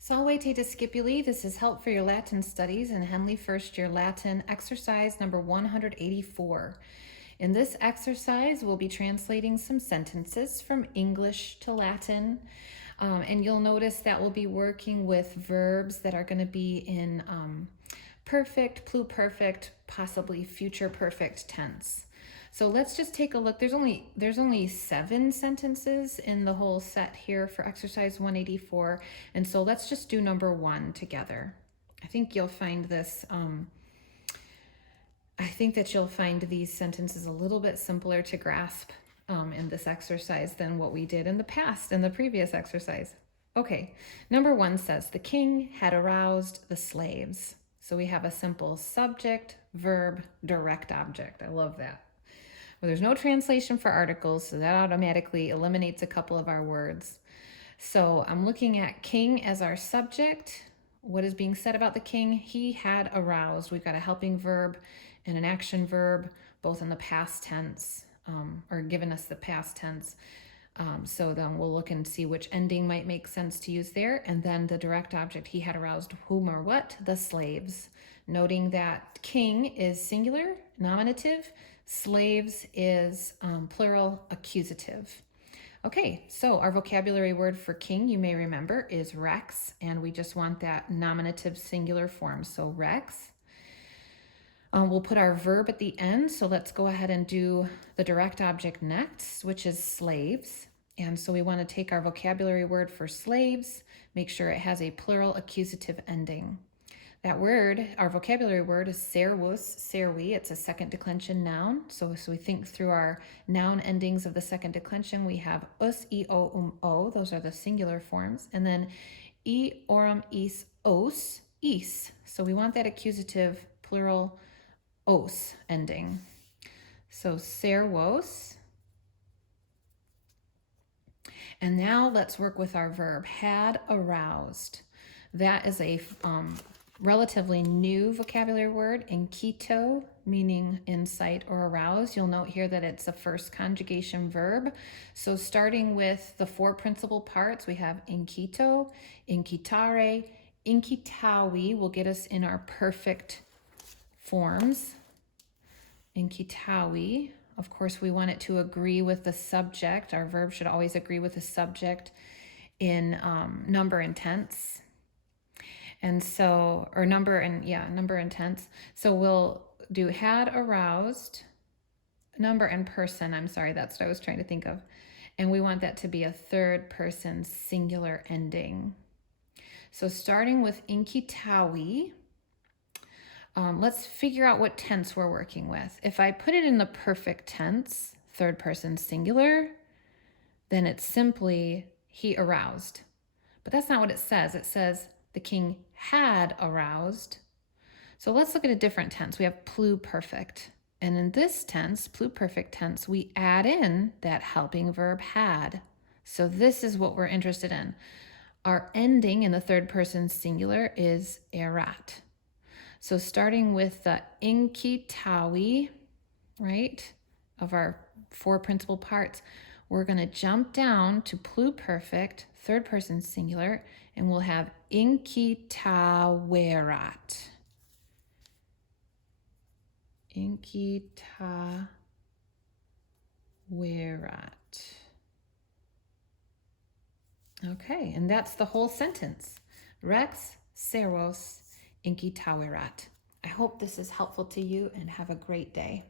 Salve te discipuli. This is Help for Your Latin Studies in Henle First Year Latin, exercise number 184. In this exercise, we'll be translating some sentences from English to Latin. And you'll notice that we'll be working with verbs that are going to be in perfect, pluperfect, possibly future perfect tense. So let's just take a look. There's only 7 sentences in the whole set here for exercise 184. And so let's just do number 1 together. I think you'll find this, I think that you'll find these sentences a little bit simpler to grasp in this exercise than what we did in the past, in the previous exercise. Okay, number 1 says, the king had aroused the slaves. So we have a simple subject, verb, direct object. I love that. Well, there's no translation for articles, so that automatically eliminates a couple of our words. So I'm looking at king as our subject. What is being said about the king? He had aroused. We've got a helping verb and an action verb, both in the past tense, or given us the past tense. So then we'll look and see which ending might make sense to use there. And then the direct object, he had aroused whom or what? The slaves. Noting that king is singular, nominative, slaves is plural, accusative. Okay, so our vocabulary word for king, you may remember, is rex, and we just want that nominative singular form, so rex. We'll put our verb at the end, so let's go ahead and do the direct object next, which is slaves. And so we want to take our vocabulary word for slaves, make sure it has a plural accusative ending. That word, our vocabulary word, is servus, servi. It's a second declension noun. So we think through our noun endings of the second declension. We have us, I, o. Those are the singular forms. And then I, orum, is, os, is. So we want that accusative plural os ending. So servos. And now let's work with our verb, had aroused. That is a relatively new vocabulary word, inkito, meaning incite or arouse. You'll note here that it's a first conjugation verb. So starting with the 4 principal parts, we have inkito, inkitare, inkitawi will get us in our perfect forms. Inkitawi. Of course, we want it to agree with the subject. Our verb should always agree with the subject in number and tense. And so, or number and tense. So we'll do had aroused, number and person. I'm sorry, that's what I was trying to think of. And we want that to be a third person singular ending. So starting with inkitawi, let's figure out what tense we're working with. If I put it in the perfect tense, third person singular, then it's simply he aroused. But that's not what it says. It says the king had aroused. So let's look at a different tense. We have pluperfect. And in this tense, pluperfect tense, we add in that helping verb had. So this is what we're interested in. Our ending in the third person singular is erat. So starting with the inkitawi, right, of our 4 principal parts, we're going to jump down to pluperfect, third person singular, and we'll have inkitawerat. Inkitawerat. Okay, and that's the whole sentence. Rex servos inkitawerat. I hope this is helpful to you and have a great day.